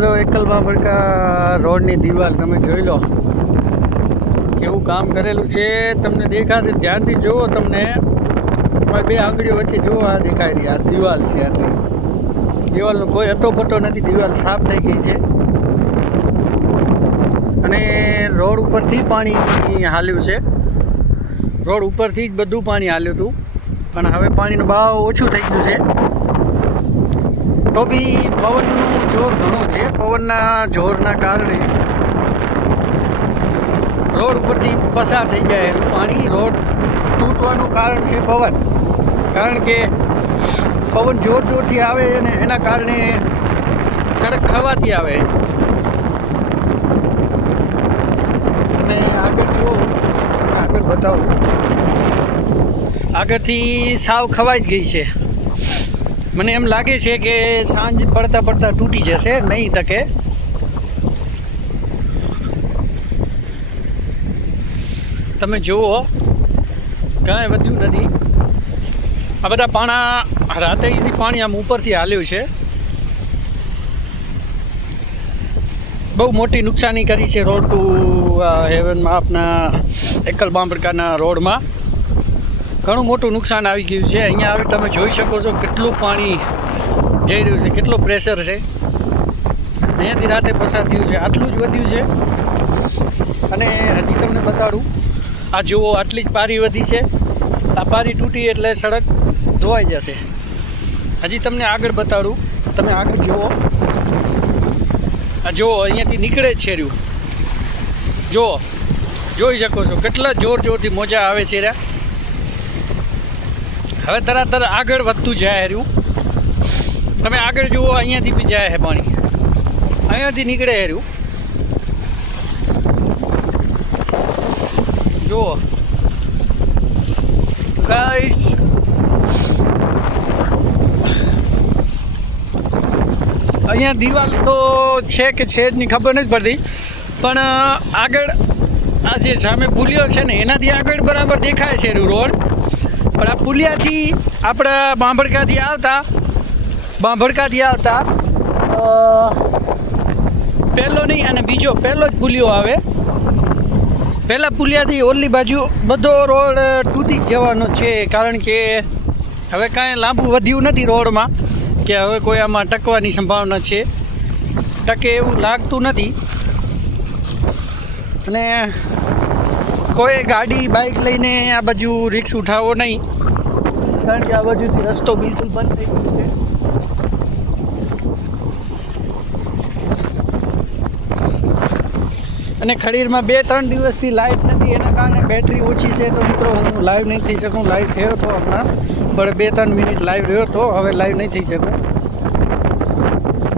મિત્રો એકલમાં પડકા રોડની દિવાલ તમે જોઈ લો કેવું કામ કરેલું છે. તમને દેખાશે, ધ્યાનથી જુઓ. તમને બે આંગળીઓ વચ્ચે જુઓ, આ દેખાય રહી, આ દિવાલ છે. આટલી દિવાલનો કોઈ અટોપટો નથી, દિવાલ સાફ થઈ ગઈ છે. અને રોડ ઉપરથી પાણી હાલ્યું છે. રોડ ઉપરથી જ બધું પાણી હાલ્યું હતું, પણ હવે પાણીનો બહાવ ઓછું થઈ ગયું છે. તો બી પવનનું જોર ઘણું છે. પવનના જોરના કારણે રોડ ઉપરથી પસાર થઈ જાય એનું પાણી. રોડ તૂટવાનું કારણ છે પવન, કારણ કે પવન જોરથી આવે અને એના કારણે સડક ખવાતી આવે. તમે આગળ જુઓ, આગળ બતાવો, આગળથી સાવ ખવાઈ જ ગઈ છે. મને એમ લાગે છે કે સાંજ પડતા પડતા તૂટી જશે, નહીં ટકે. તમે જુઓ, કાંઈ વધ્યું નથી. આ બધા પાણા રાતેથી પાણી આમ ઉપરથી હાલ્યું છે. બહુ મોટી નુકસાની કરી છે રોડ ટુ હેવનમાં, આપના એકલ બાંભડકાના રોડમાં ઘણું મોટું નુકસાન આવી ગયું છે. અહીંયા આવી તમે જોઈ શકો છો કેટલું પાણી જઈ રહ્યું છે, કેટલો પ્રેશર છે. અહીંયાથી રાતે પસાર થયું છે, આટલું જ વધ્યું છે. અને હજી તમને બતાડું, આ જુઓ, આટલી જ પારી વધી છે. આ પારી તૂટી એટલે સડક ધોવાઈ જશે. હજી તમને આગળ બતાડું, તમે આગળ જુઓ. આ જુઓ, અહીંયાથી નીકળે જ છે રહ્યું. જુઓ, જોઈ શકો છો કેટલા જોરથી મોજા આવે છે રહ્યા. હવે તરત આગળ વધતું જાય રહ્યું. તમે આગળ જુઓ, અહીંયાથી બી જાય છે પાણી, અહીંયાથી નીકળે રહ્યું. જુઓ ગાઈસ, અહીંયા દિવાલ તો છે કે છે જ નહીં ખબર નથી પડતી, પણ આગળ આ જે સામે પુલિયો છે ને એનાથી આગળ બરાબર દેખાય છે રોડ. પણ આ પુલિયાથી આપણા બાંભડકાથી આવતા પહેલો નહીં અને બીજો પહેલો જ પુલિયો આવે. પહેલાં પુલિયાથી ઓલી બાજુ બધો રોડ તૂટી જવાનો છે, કારણ કે હવે કાંઈ લાંબુ વધ્યું નથી રોડમાં કે હવે કોઈ આમાં ટકવાની સંભાવના છે. ટકે એવું લાગતું નથી. અને કોઈ ગાડી બાઇક લઈને આ બાજુ રિક્ષ ઉઠાવો નહીં, કારણ કે આ બાજુથી રસ્તો બિલકુલ બંધ થઈ ગયો છે. અને ખડીરમાં 2-3 દિવસથી લાઇટ નથી, એના કારણે બેટરી ઓછી છે. તો મિત્રો હું લાઈવ નહીં થઈ શકું. લાઈવ થયો હતો હમણાં, પણ 2-3 મિનિટ લાઈવ રહ્યો હતો, હવે લાઈવ નહીં થઈ શકું.